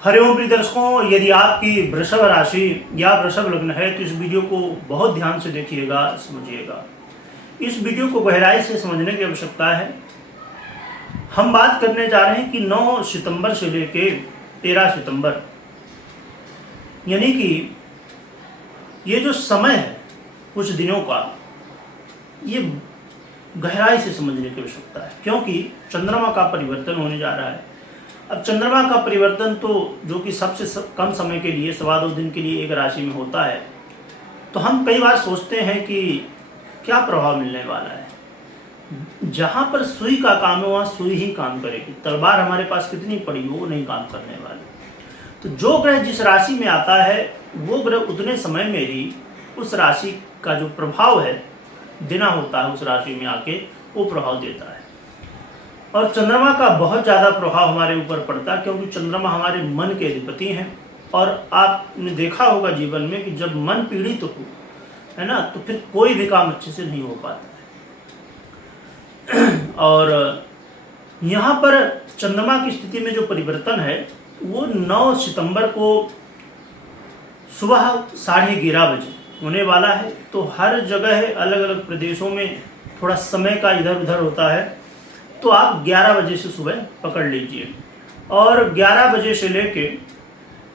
हरिओम प्रिय दर्शकों, यदि आपकी वृषभ राशि या वृषभ लग्न है तो इस वीडियो को बहुत ध्यान से देखिएगा, समझिएगा। इस वीडियो को गहराई से समझने की आवश्यकता है। हम बात करने जा रहे हैं कि 9 सितंबर से लेके 13 सितंबर, यानी कि ये जो समय है कुछ दिनों का, ये गहराई से समझने की आवश्यकता है, क्योंकि चंद्रमा का परिवर्तन होने जा रहा है। अब चंद्रमा का परिवर्तन तो जो कि सबसे कम समय के लिए 2.25 दिन के लिए एक राशि में होता है, तो हम कई बार सोचते हैं कि क्या प्रभाव मिलने वाला है। जहाँ पर सुई का काम है वहाँ सुई ही काम करेगी। तलवार हमारे पास कितनी पड़ी हो, वो नहीं काम करने वाली। तो जो ग्रह जिस राशि में आता है वो ग्रह उतने समय में ही उस राशि का जो प्रभाव है देना होता है, उस राशि में आके वो प्रभाव देता है। और चंद्रमा का बहुत ज़्यादा प्रभाव हमारे ऊपर पड़ता है, क्योंकि चंद्रमा हमारे मन के अधिपति हैं। और आपने देखा होगा जीवन में कि जब मन पीड़ित हो, है ना, तो फिर कोई भी काम अच्छे से नहीं हो पाता है। और यहाँ पर चंद्रमा की स्थिति में जो परिवर्तन है वो 9 सितंबर को सुबह 11:30 बजे होने वाला है। तो हर जगह अलग अलग प्रदेशों में थोड़ा समय का इधर उधर होता है, तो आप 11 बजे से सुबह पकड़ लीजिए। और 11 बजे से लेके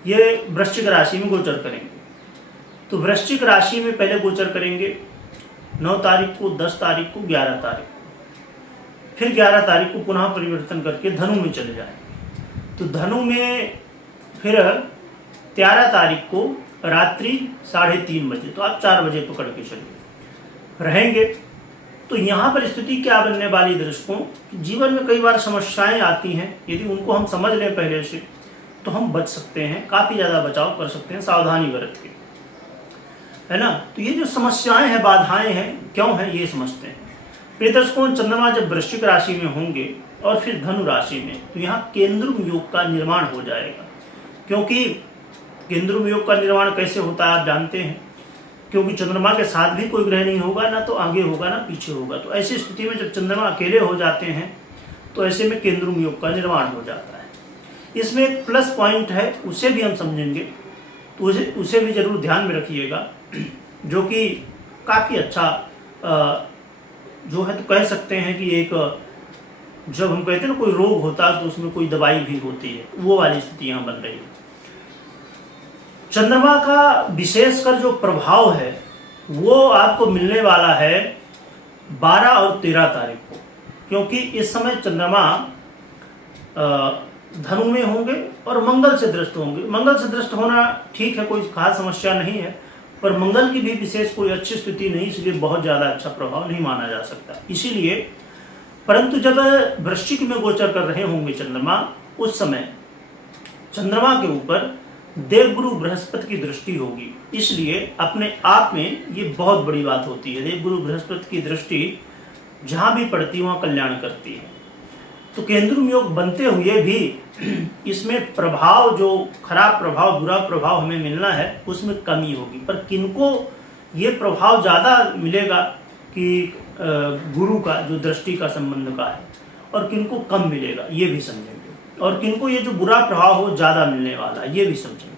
ये वृश्चिक राशि में गोचर करेंगे। तो वृश्चिक राशि में पहले गोचर करेंगे 9 तारीख को, 10 तारीख को, 11 तारीख को, फिर 11 तारीख को पुनः परिवर्तन करके धनु में चले जाएंगे। तो धनु में फिर 13 तारीख को रात्रि 3:30 बजे, तो आप 4 बजे पकड़ के चलिए रहेंगे। तो यहाँ पर स्थिति क्या बनने वाली दर्शकों, जीवन में कई बार समस्याएं आती हैं। यदि उनको हम समझ लें पहले से तो हम बच सकते हैं, काफ़ी ज़्यादा बचाव कर सकते हैं सावधानी बरत के, है ना। तो ये जो समस्याएं हैं, बाधाएं हैं, क्यों हैं, ये समझते हैं। प्रिय दर्शकों, चंद्रमा जब वृश्चिक राशि में होंगे और फिर धनु राशि में, तो यहाँ केंद्रुम योग का निर्माण हो जाएगा। क्योंकि केंद्रुम योग का निर्माण कैसे होता है आप जानते हैं, क्योंकि चंद्रमा के साथ भी कोई ग्रह नहीं होगा, ना तो आगे होगा ना पीछे होगा। तो ऐसी स्थिति में जब चंद्रमा अकेले हो जाते हैं तो ऐसे में केंद्रुम योग का निर्माण हो जाता है। इसमें एक प्लस पॉइंट है, उसे भी हम समझेंगे, तो उसे भी जरूर ध्यान में रखिएगा, जो कि काफ़ी अच्छा जो है, तो कह सकते हैं कि एक, जब हम कहते हैं ना कोई रोग होता है तो उसमें कोई दवाई भी होती है, वो वाली स्थिति यहाँ बन रही है। चंद्रमा का विशेषकर जो प्रभाव है वो आपको मिलने वाला है 12 और 13 तारीख को, क्योंकि इस समय चंद्रमा धनु में होंगे और मंगल से दृष्ट होंगे। मंगल से दृष्ट होना ठीक है, कोई खास समस्या नहीं है, पर मंगल की भी विशेष कोई अच्छी स्थिति नहीं, इसलिए बहुत ज़्यादा अच्छा प्रभाव नहीं माना जा सकता। इसीलिए, परंतु जब वृश्चिक में गोचर कर रहे होंगे चंद्रमा, उस समय चंद्रमा के ऊपर देवगुरु बृहस्पति की दृष्टि होगी। इसलिए अपने आप में ये बहुत बड़ी बात होती है। देवगुरु बृहस्पति की दृष्टि जहाँ भी पड़ती है वहाँ कल्याण करती है। तो केंद्रुम योग बनते हुए भी इसमें प्रभाव, जो खराब प्रभाव, बुरा प्रभाव हमें मिलना है, उसमें कमी होगी। पर किनको ये प्रभाव ज़्यादा मिलेगा कि गुरु का जो दृष्टि का संबंध का है, और किनको कम मिलेगा ये भी समझेंगे। और किनको ये जो बुरा प्रभाव हो ज़्यादा मिलने वाला ये भी समझेंगे।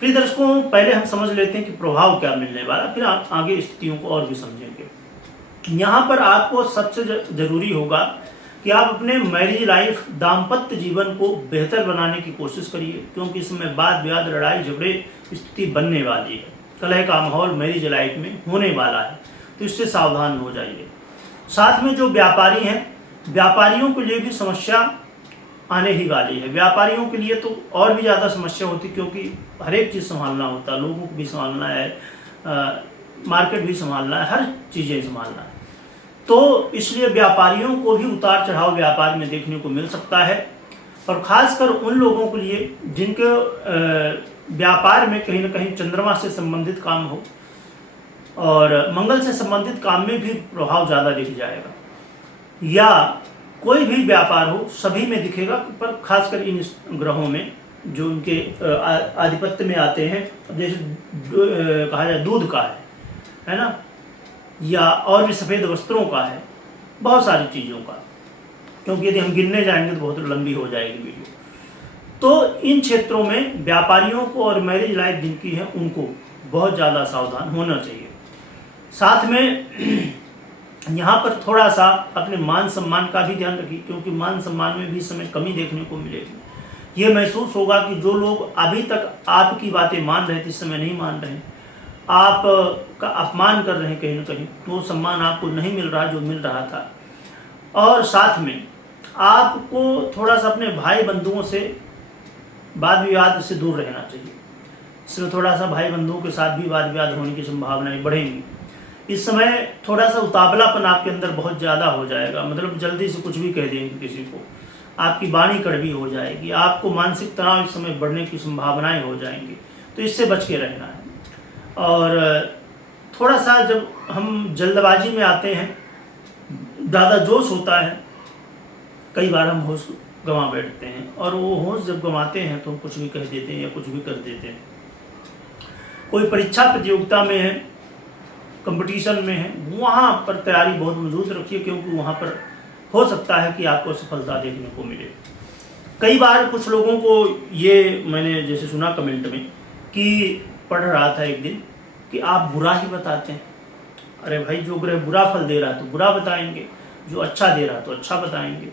प्रिय दर्शकों, पहले हम समझ लेते हैं कि प्रभाव क्या मिलने वाला, फिर आप आगे स्थितियों को और भी समझेंगे। यहाँ पर आपको सबसे जरूरी होगा कि आप अपने मैरिज लाइफ, दाम्पत्य जीवन को बेहतर बनाने की कोशिश करिए, क्योंकि इसमें वाद विवाद, लड़ाई झगड़े स्थिति बनने वाली है। कलह का माहौल मैरिज लाइफ में होने वाला है, तो इससे सावधान हो जाइए। साथ में जो व्यापारी हैं, व्यापारियों के लिए भी समस्या आने ही वाली है। व्यापारियों के लिए तो और भी ज़्यादा समस्या होती, क्योंकि हर एक चीज़ संभालना होता है, लोगों को भी संभालना है, मार्केट भी संभालना है, हर चीज़ें संभालना है। तो इसलिए व्यापारियों को भी उतार चढ़ाव व्यापार में देखने को मिल सकता है। और ख़ासकर उन लोगों के लिए जिनके व्यापार में कहीं ना कहीं चंद्रमा से संबंधित काम हो और मंगल से संबंधित काम में भी प्रभाव ज़्यादा दिख जाएगा, या कोई भी व्यापार हो सभी में दिखेगा, पर खासकर इन ग्रहों में जो उनके आधिपत्य में आते हैं, जैसे कहा जाए दूध का है ना, या और भी सफ़ेद वस्त्रों का है, बहुत सारी चीज़ों का, क्योंकि यदि हम गिनने जाएंगे तो बहुत लंबी हो जाएगी वीडियो। तो इन क्षेत्रों में व्यापारियों को और मैरिज लाइफ जिनकी है उनको बहुत ज़्यादा सावधान होना चाहिए। साथ में यहाँ पर थोड़ा सा अपने मान सम्मान का भी ध्यान रखिए, क्योंकि मान सम्मान में भी इस समय कमी देखने को मिलेगी। ये महसूस होगा कि जो लोग अभी तक आपकी बातें मान रहे थे इस समय नहीं मान रहे हैं, आप का अपमान कर रहे हैं कहीं ना कहीं, वो सम्मान आपको नहीं मिल रहा जो मिल रहा था। और साथ में आपको थोड़ा सा अपने भाई बंधुओं से वाद विवाद से दूर रहना चाहिए। इसमें थोड़ा सा भाई बंधुओं के साथ भी वाद विवाद होने की संभावनाएं बढ़ेंगी। इस समय थोड़ा सा उतावलापन आपके अंदर बहुत ज़्यादा हो जाएगा, मतलब जल्दी से कुछ भी कह देंगे किसी को, आपकी वाणी कड़वी हो जाएगी, आपको मानसिक तनाव इस समय बढ़ने की संभावनाएं हो जाएंगी, तो इससे बच के रहना है। और थोड़ा सा जब हम जल्दबाजी में आते हैं, ज़्यादा जोश होता है, कई बार हम होश गंवा बैठते हैं, और वो होश जब गंवाते हैं तो हम कुछ भी कह देते हैं या कुछ भी कर देते हैं। कोई परीक्षा प्रतियोगिता में है, कंपटीशन में है, वहाँ पर तैयारी बहुत मजबूत रखिए, क्योंकि वहाँ पर हो सकता है कि आपको सफलता देखने को मिले। कई बार कुछ लोगों को ये मैंने जैसे सुना कमेंट में कि पढ़ रहा था एक दिन कि आप बुरा ही बताते हैं। अरे भाई, जो ग्रह बुरा फल दे रहा है तो बुरा बताएंगे, जो अच्छा दे रहा है तो अच्छा बताएंगे।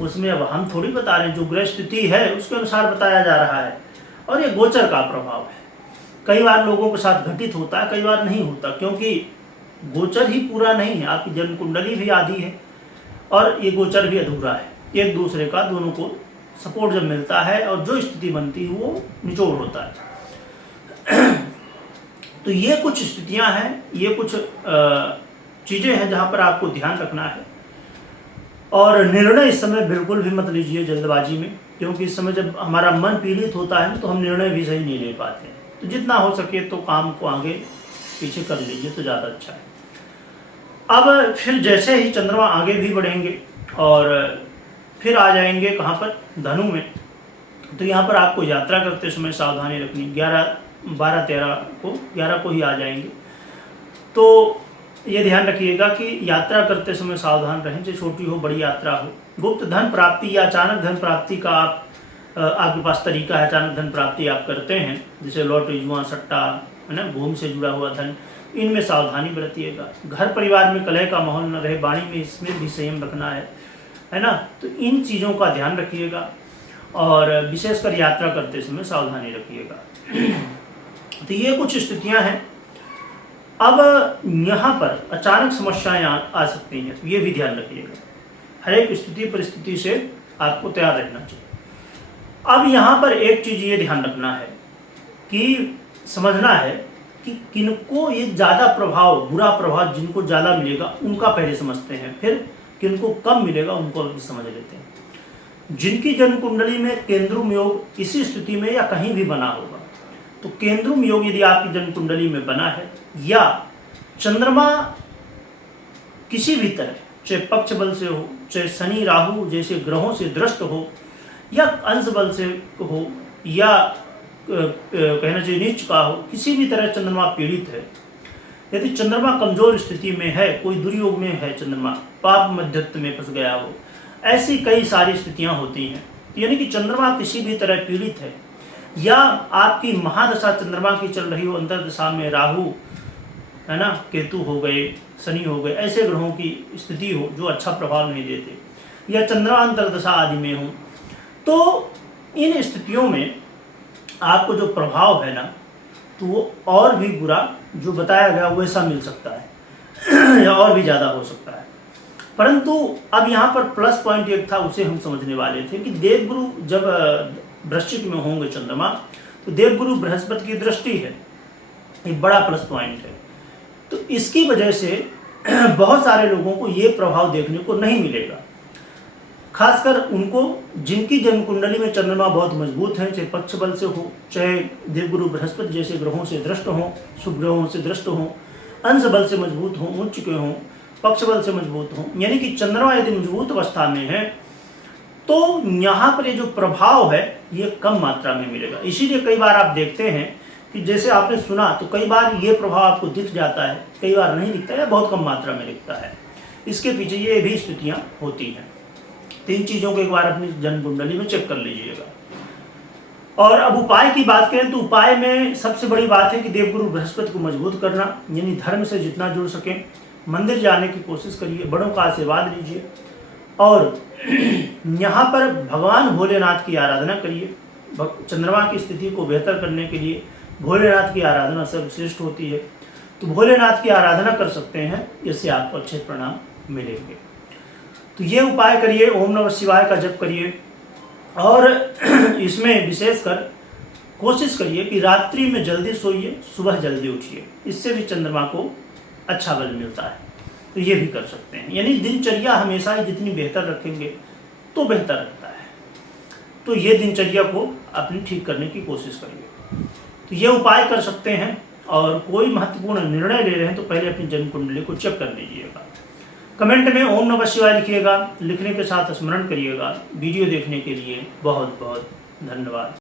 उसमें अब हम थोड़ी बता रहे हैं, जो ग्रह स्थिति है उसके अनुसार बताया जा रहा है, और ये गोचर का प्रभाव है। कई बार लोगों के साथ घटित होता है, कई बार नहीं होता, क्योंकि गोचर ही पूरा नहीं है। आपकी जन्म कुंडली भी आधी है और ये गोचर भी अधूरा है। एक दूसरे का दोनों को सपोर्ट जब मिलता है और जो स्थिति बनती है वो निचोड़ होता है। तो ये कुछ स्थितियां हैं, ये कुछ चीज़ें हैं जहां पर आपको ध्यान रखना है। और निर्णय इस समय बिल्कुल भी मत लीजिए जल्दबाजी में, क्योंकि इस समय जब हमारा मन पीड़ित होता है तो हम निर्णय भी सही नहीं ले पाते हैं। तो जितना हो सके तो काम को आगे पीछे कर लीजिए तो ज़्यादा अच्छा है। अब फिर जैसे ही चंद्रमा आगे भी बढ़ेंगे और फिर आ जाएंगे कहाँ पर, धनु में, तो यहाँ पर आपको यात्रा करते समय सावधानी रखनी। 11 को ही आ जाएंगे, तो ये ध्यान रखिएगा कि यात्रा करते समय सावधान रहें, चाहे छोटी हो बड़ी यात्रा हो। गुप्त धन प्राप्ति या अचानक धन प्राप्ति का आपके पास तरीका है, अचानक धन प्राप्ति आप करते हैं, जैसे लॉटरी, जुआ, सट्टा, है ना, भूमि से जुड़ा हुआ धन, इनमें सावधानी बरतिएगा। घर परिवार में कलह का माहौल न रहे, वाणी में इसमें भी संयम रखना है ना, तो इन चीज़ों का ध्यान रखिएगा और विशेषकर यात्रा करते समय सावधानी रखिएगा। तो ये कुछ स्थितियां हैं। अब यहाँ पर अचानक समस्याएं आ सकती हैं, तो ये भी ध्यान रखिएगा। हर एक स्थिति परिस्थिति से आपको तैयार रहना चाहिए। अब यहाँ पर एक चीज़ ये ध्यान रखना है कि समझना है कि किनको ये ज़्यादा प्रभाव, बुरा प्रभाव जिनको ज़्यादा मिलेगा उनका पहले समझते हैं, फिर किनको कम मिलेगा उनको भी समझ लेते हैं। जिनकी जन्म कुंडली में केंद्रुम योग इसी स्थिति में या कहीं भी बना होगा, तो केंद्रुम योग यदि आपकी जन्म कुंडली में बना है, या चंद्रमा किसी भी तरह, चाहे पक्ष बल से हो, चाहे शनि राहु जैसे ग्रहों से दृष्ट हो, या अंश बल से हो, या कहना चाहिए नीच का हो, किसी भी तरह चंद्रमा पीड़ित है, यदि चंद्रमा कमजोर स्थिति में है, कोई दुर्योग में है, चंद्रमा पाप मध्यत्व में फंस गया हो, ऐसी कई सारी स्थितियां होती हैं। यानी कि चंद्रमा किसी भी तरह पीड़ित है, या आपकी महादशा चंद्रमा की चल रही हो, अंतर्दशा में राहु, है ना, केतु हो गए, शनि हो गए, ऐसे ग्रहों की स्थिति हो जो अच्छा प्रभाव नहीं देते, या चंद्रमा अंतर्दशा आदि में हो, तो इन स्थितियों में आपको जो प्रभाव है ना, तो वो और भी बुरा जो बताया गया वैसा मिल सकता है या और भी ज़्यादा हो सकता है। परंतु अब यहाँ पर प्लस पॉइंट एक था, उसे हम समझने वाले थे कि देवगुरु जब वृश्चिक में होंगे चंद्रमा, तो देवगुरु बृहस्पति की दृष्टि है, एक बड़ा प्लस पॉइंट है। तो इसकी वजह से बहुत सारे लोगों को ये प्रभाव देखने को नहीं मिलेगा, खासकर उनको जिनकी जन्म कुंडली में चंद्रमा बहुत मजबूत है, चाहे पक्ष बल से हो, चाहे देवगुरु बृहस्पति जैसे ग्रहों से दृष्ट हो, शुभ ग्रहों से दृष्ट हो, अंश बल से मजबूत हो, उच्च के हों, पक्ष बल से मजबूत हो, यानी कि चंद्रमा यदि मजबूत अवस्था में है तो यहाँ पर ये जो प्रभाव है ये कम मात्रा में मिलेगा। इसीलिए कई बार आप देखते हैं कि जैसे आपने सुना तो कई बार ये प्रभाव आपको दिख जाता है, कई बार नहीं दिखता है, बहुत कम मात्रा में दिखता है। इसके पीछे ये भी स्थितियाँ होती हैं। 3 चीज़ों को एक बार अपनी जन्म कुंडली में चेक कर लीजिएगा। और अब उपाय की बात करें तो उपाय में सबसे बड़ी बात है कि देवगुरु बृहस्पति को मजबूत करना, यानी धर्म से जितना जुड़ सके मंदिर जाने की कोशिश करिए, बड़ों का आशीर्वाद लीजिए और यहाँ पर भगवान भोलेनाथ की आराधना करिए। चंद्रमा की स्थिति को बेहतर करने के लिए भोलेनाथ की आराधना सर्वश्रेष्ठ होती है, तो भोलेनाथ की आराधना कर सकते हैं, इससे आपको अच्छे परिणाम मिलेंगे। तो ये उपाय करिए, ओम नमः शिवाय का जप करिए और इसमें विशेषकर कोशिश करिए कि रात्रि में जल्दी सोइए, सुबह जल्दी उठिए, इससे भी चंद्रमा को अच्छा बल मिलता है। तो ये भी कर सकते हैं, यानी दिनचर्या हमेशा ही जितनी बेहतर रखेंगे तो बेहतर रहता है। तो ये दिनचर्या को अपनी ठीक करने की कोशिश करिए। तो ये उपाय कर सकते हैं और कोई महत्वपूर्ण निर्णय ले रहे हैं तो पहले अपनी जन्म कुंडली को चेक कर लीजिएगा। कमेंट में ओम नमः शिवाय लिखिएगा, लिखने के साथ स्मरण करिएगा। वीडियो देखने के लिए बहुत बहुत धन्यवाद।